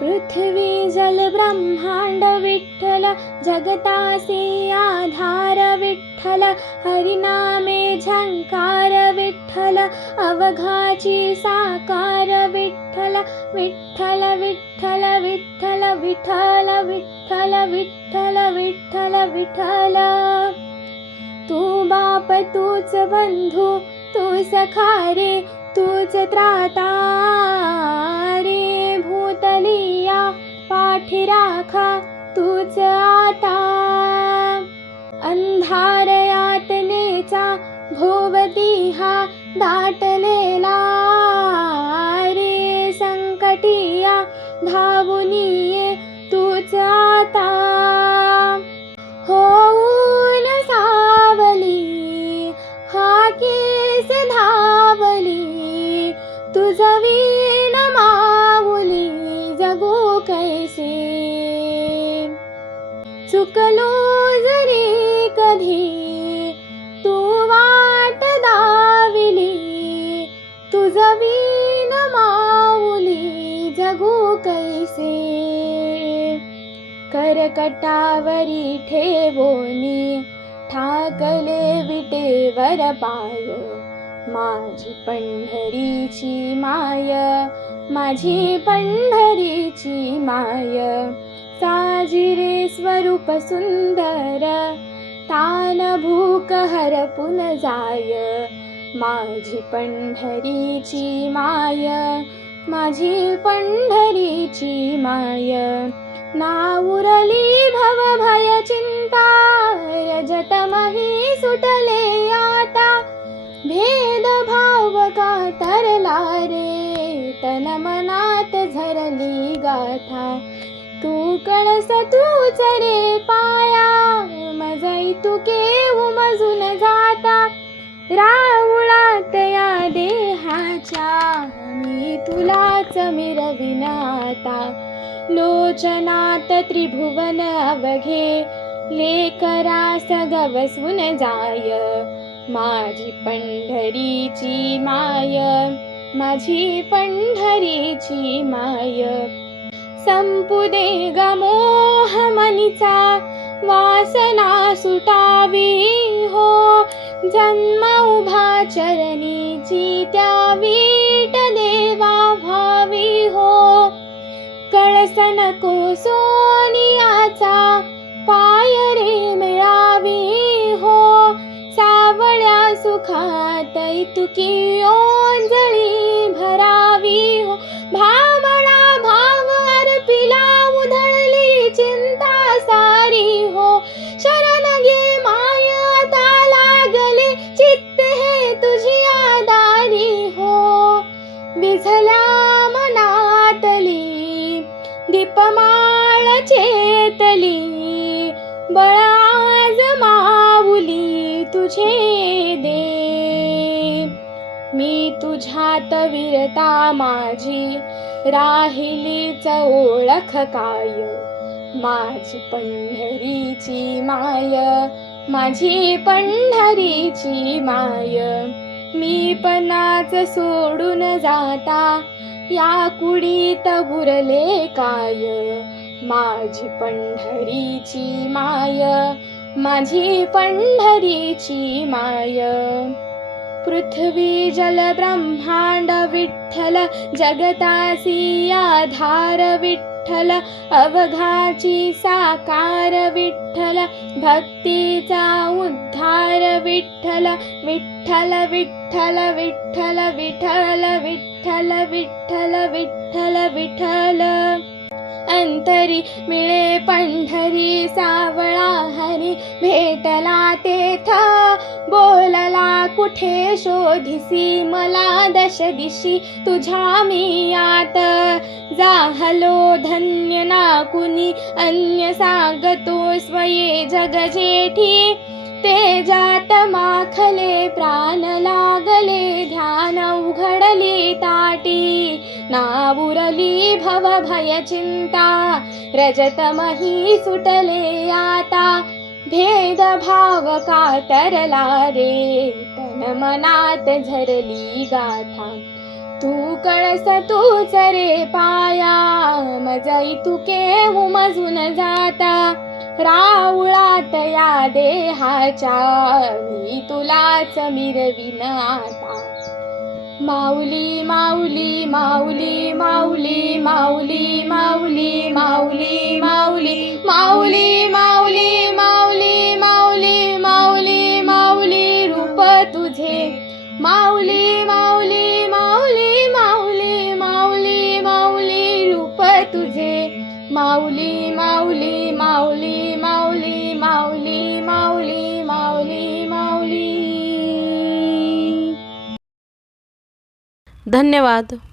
पृथ्वी जल ब्रह्मांड विठ्ठल, जगतासी आधार विठ्ठल. हरिनामे झंकार विठ्ठल, अवघाची साकार विठ्ठल. विठ्ठल विठ्ठल विठ्ठल विठ्ठल विठ्ठल विठ्ठल विठ्ठल विठ्ठल. तू बाप तूच बंधू, तू सखा रे, तूच त्राता रे. भूतलिया पाठी राखा तूच आता. अंधार यातनेचा भोवती हा दाटलेला रे. संकटिया धावून ये तूच आता. होऊन सावली हाकेस धावली, तुझवीन माऊली जगू कैसे. चुकलो जरी कधी तू वाट दाविली, तुझवीन माऊली जगू कैसे. करकटावरी ठेवोनी ठाकले विटेवर पाय. माझी पंढरीची माय, माझी पंढरीची माय. साजिरे स्वरूप सुंदर, तान भूक हरपून जाय. माझी पंढरीची माय, माझी पंढरीची माय. नाउरली भव भय चिंता, रजतमही सुटले आता. भेद भाव का तरला रे, तन मनात झरली गाथा. तू कळस तूच रे पाया, मजई तू उमजून जाता. राऊळात या देहाच्या मी तुलाच मिरविनाता. लोचनात त्रिभुवन अवघे, लेकरास गवसून जाय. माझी पंढरीची माय, माझी पंढरीची माय. संपू दे ग मोह मनीचा, वासना सुटावी हो. जन्म उभा चरणीची त्या वीट देवा भावी हो. कळस नको सोनियाचा, पाय रे मिळावी हो. सावळ्या सुखात इतुकी ओंजळी भरावी हो. भावळा भाव अर्पिला, उधळली चिंता सारी हो. शरण घे माय आता लागले, चित्त हे तुझी आदारी हो. विझल्या मनातली दीपमाळ चेतली, बळ आज माऊली तुझे दे. मी तुझ्यात विरता माझी, राहिलीच ओळख काय. माझी पंढरीची माय, माझी पंढरीची माय. मी पणाच सोडून जाता, या कुडीत उरले काय. माझी पंढरीची माय, माझी पंढरीची माय. पृथ्वी जल ब्रह्मांड विठ्ठल, जगतासी आधार विठ्ठल. अवघाची साकार विठ्ठल, भक्तीचा उद्धार विठ्ठल. विठ्ठल विठ्ठल विठ्ठल विठ्ठल विठ्ठल विठ्ठल विठ्ठल विठ्ठल. अंतरी मिळे पंढरी सावळा हरी, भेटला तेथ बोलला कुठे शोधिसी. मला दश दिशी तुझ्या मी आत, जाहलो धन्य ना कुणी. अन्य सांगतो स्वये जग जेठी, तेजात माखले प्राण लागले. ध्यान उघडली ताटी, नाउरली भव भय चिंता. रजतमही सुटले आता, भेद भाव का तरला रे. तन मनात झरली गाथा. तू कळस तूच रे पाया, मज जै तुके उमजून जाता, राऊळात या देहाच्या मी तुलाच मिरवीन आता. माऊली माऊली माऊली माऊली माऊली माऊली माऊली माऊली माऊली माऊली माऊली माऊली माऊली माऊली रूप तुझे. माऊली माऊली माऊली माऊली माऊली माऊली रूप तुझे. माऊली माऊली माऊली माऊली माऊली माऊली माऊली माऊली. धन्यवाद.